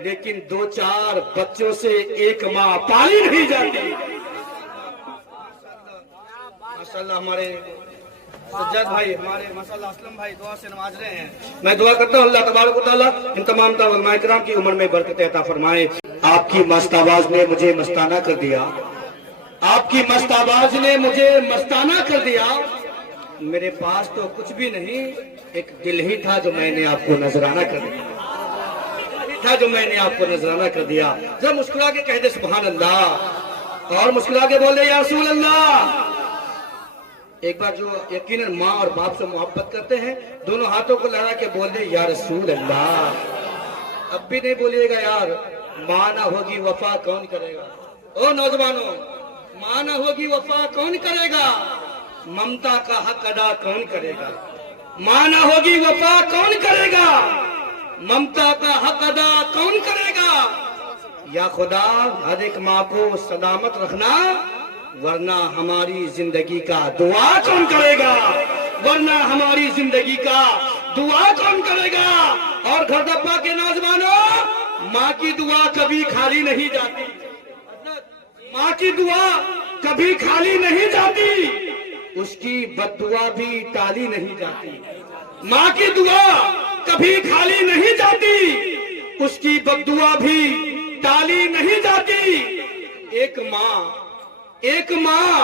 लेकिन दो चार बच्चों से एक माँ पाली नहीं जाती। माशाल्लाह हमारे सज्जाद भाई, हमारे माशाल्लाह असलम भाई दुआ से नवाज रहे हैं। मैं दुआ करता हूँ अल्लाह तबारक व तआला इन तमाम उलमाए किराम की उम्र में बरकत अता फरमाए। आपकी मस्त आवाज ने मुझे मस्ताना कर दिया, आपकी मस्त आवाज ने मुझे मस्ताना कर दिया। मेरे पास तो कुछ भी नहीं, एक दिल ही था जो मैंने आपको नजराना कर दिया, जो मैंने आपको नजराना कर दिया। जब मुस्कुरा के कह दे सुभान अल्लाह, और मुस्कुरा के बोले या रसूल अल्लाह। एक बार जो यकीनन माँ और बाप से मोहब्बत करते हैं, दोनों हाथों को लड़ा के बोल दे या रसूल अल्लाह। अब भी नहीं बोलिएगा यार, माँ ना होगी वफा कौन करेगा। ओ नौजवानों, माँ ना होगी वफा कौन करेगा, ममता का हक अदा कौन करेगा। माँ ना होगी वफा कौन करेगा, ममता का हक अदा कौन करेगा। या खुदा हर एक माँ को सलामत रखना, वरना हमारी जिंदगी का दुआ कौन करेगा, वरना हमारी जिंदगी का दुआ कौन करेगा। और घर दब्बा के नौजवानों, माँ की दुआ कभी खाली नहीं जाती, माँ की दुआ कभी खाली नहीं जाती, उसकी बद्दुआ भी टाली नहीं जाती। माँ की दुआ कभी खाली नहीं जाती, उसकी बद्दुआ भी टाली नहीं जाती। एक माँ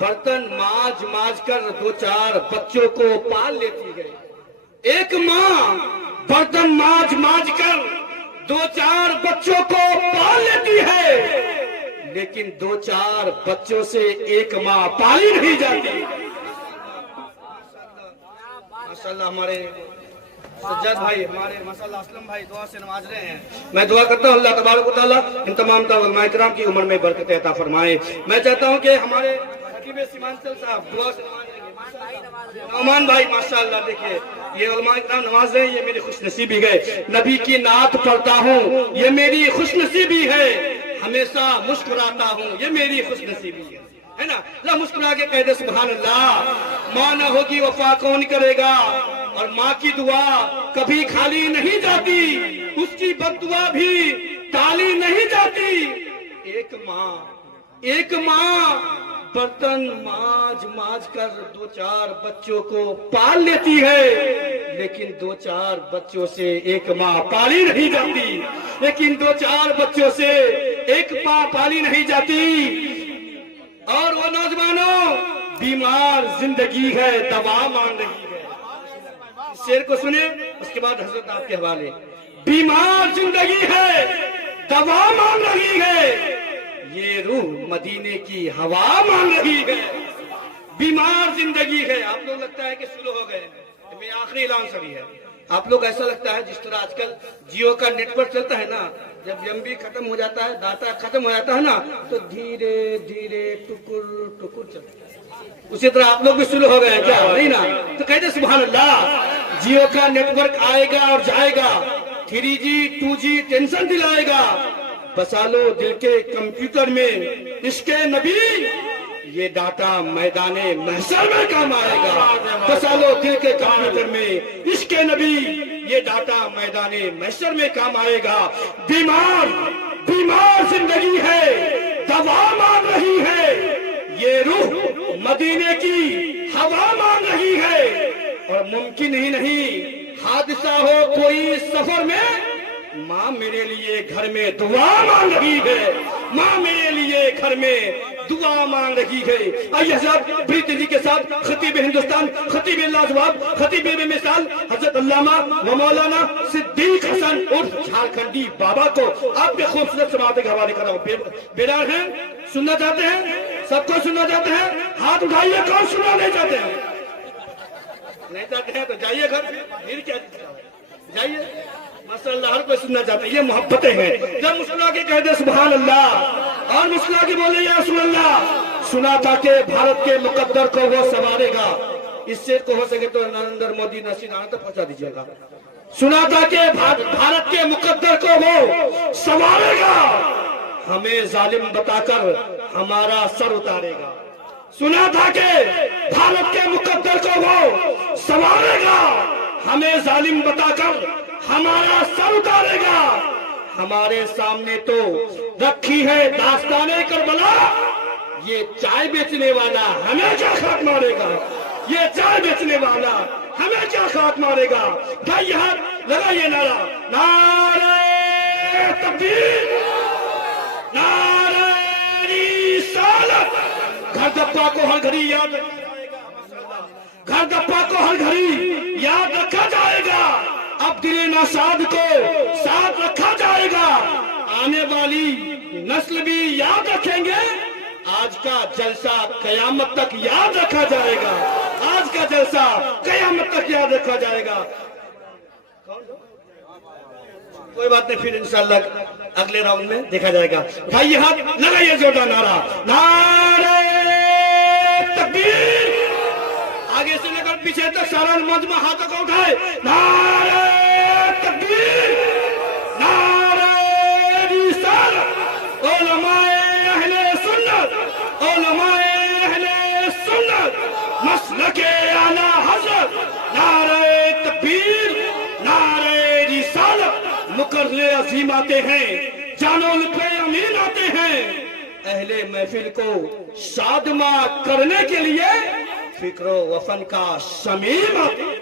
बर्तन माज माज कर दो चार बच्चों को पाल लेती है। एक माँ बर्तन माज माज कर दो चार बच्चों को पाल लेती है, लेकिन दो चार बच्चों से एक माँ पाली नहीं जाती। माशाल्लाह हमारे सज्जाद भाई, हमारे माशाल्लाह असलम भाई दुआ से नवाज रहे हैं। मैं दुआ करता हूँ अल्लाह तबारक व तआला इन तमाम उलमाए किराम की उम्र में बरकत अता फरमाए। मैं चाहता हूँ कि हमारे खतीब सीमांचल साहब दुआ से नौमान भाई, माशाल्लाह देखिए ये उलमाए किराम नवाज रहे हैं, ये मेरी खुशनसीबी है। नबी की नात पढ़ता हूँ, ये मेरी खुशनसीबी है। हमेशा मुस्कुराता हूँ, ये मेरी खुशनसीबी है ना। ला मुस्कुरा के कह दे सुभान अल्लाह। माँ ना होगी वफा कौन करेगा, और माँ की दुआ कभी खाली नहीं जाती, उसकी बद्दुआ भी टाली नहीं जाती। एक माँ बर्तन माज माज कर दो चार बच्चों को पाल लेती है, लेकिन दो चार बच्चों से एक माँ पाली नहीं जाती, लेकिन दो चार बच्चों से एक माँ पाली नहीं जाती। और वो नौजवानों, बीमार जिंदगी है दवा मांग रही है। शेर को सुने, उसके बाद हजरत आपके हवाले। बीमार जिंदगी है दवा मांग रही है, ये रूह मदीने की हवा मांग रही है। बीमार जिंदगी है। आप लोग लगता है कि शुरू हो गए, मेरा आखिरी ऐलान सभी है। आप लोग ऐसा लगता है जिस तरह आजकल जियो का नेटवर्क चलता है ना, जब एमबी खत्म हो जाता है, डाटा खत्म हो जाता है ना, तो धीरे धीरे टुकुर टुकुर चलता है। उसी तरह आप लोग भी शुरू हो गए हैं क्या? नहीं ना? तो कहते सुभान अल्लाह। जियो का नेटवर्क आएगा और जाएगा, 3G 2G टेंशन दिलाएगा। बसा लो दिल के कंप्यूटर में इश्के नबी, ये डाटा मैदाने महशर में काम आएगा। बसा लो दिल के कंप्यूटर में इश्के नबी, ये डाटा मैदाने महशर में काम आएगा। बीमार जिंदगी है दवा मांग रही है, ये रूह मदीने की हवा मांग रही है। और मुमकिन ही नहीं हादसा हो कोई सफर में, माँ मेरे लिए घर में दुआ मांग रही है, माँ मेरे लिए घर में दुआ मांग रही है। आइए साहब प्रीति जी के साथ खतीब हिंदुस्तान, खतीब लाजवाब, खतीब मिसाल हजरत अल्लामा व मौलाना सिद्दीक हसन उर्फ झारखंडी बाबा को आपके खूबसूरत समाते के हवाले कर रहा हूँ। बेदार हैं, सुनना चाहते हैं? सबको सुनना चाहते हैं? हाथ उठाइए, कौन सुनना नहीं चाहते हैं? नहीं चाहते हैं तो जाइए घर, फिर क्या जाइए। माशाअल्लाह हर कोई सुनना चाहता है, ये मोहब्बतें हैं। जब मुस्कुरा के कह दे सुभान अल्लाह, और मुस्कुरा के बोले या रसूल अल्लाह। सुना था कि भारत के मुकद्दर को वो संवारेगा। इस शेर को हो सके तो नरेंद्र मोदी नसीनाना तक पहुंचा दीजिएगा। सुना था कि भारत के मुकद्दर को वो संवारेगा, हमें जालिम बताकर हमारा सर उतारेगा। सुना था कि भारत के मुकद्दर को वो संवारेगा, हमें जालिम बताकर हमारा सर उतारेगा। हमारे सामने तो रखी है दास्ताने करबला। ये चाय बेचने वाला हमें क्या खाक मारेगा, ये चाय बेचने वाला हमें क्या खाक मारेगा। भाई यहाँ लगाइए नारा, नारे तकबीर, नारे रिसालत। घर गप्पा को हर घड़ी याद रखा जाएगा, घर गप्पा को हर घड़ी याद रखा जाएगा। अब दिले नासाद को साथ रखा जाएगा, आने वाली नस्ल भी याद रखेंगे। आज का जलसा कयामत तक याद रखा जाएगा, आज का जलसा कयामत तक याद रखा जाएगा। कोई बात नहीं, फिर इंशाल्लाह अगले राउंड में देखा जाएगा। भाई हाथ लगाइए जोरदार नारा, नारे तकबीर। आगे से लेकर पीछे तक सारा मजमा हाथों को उठाए, नारे तकबीर, नारे रिसालत। उलमाए अहले सुन्नत, उलमाए अहले सुन्नत, मसलके आला हज़रत। नारे तकबीर, नारे रिसालत। मुकर्रे अजीम आते हैं, जानो लुत्फ़े अमीन आते हैं। अहले महफिल को शादमा करने के लिए फिक्रो वफन का शमीम आते हैं।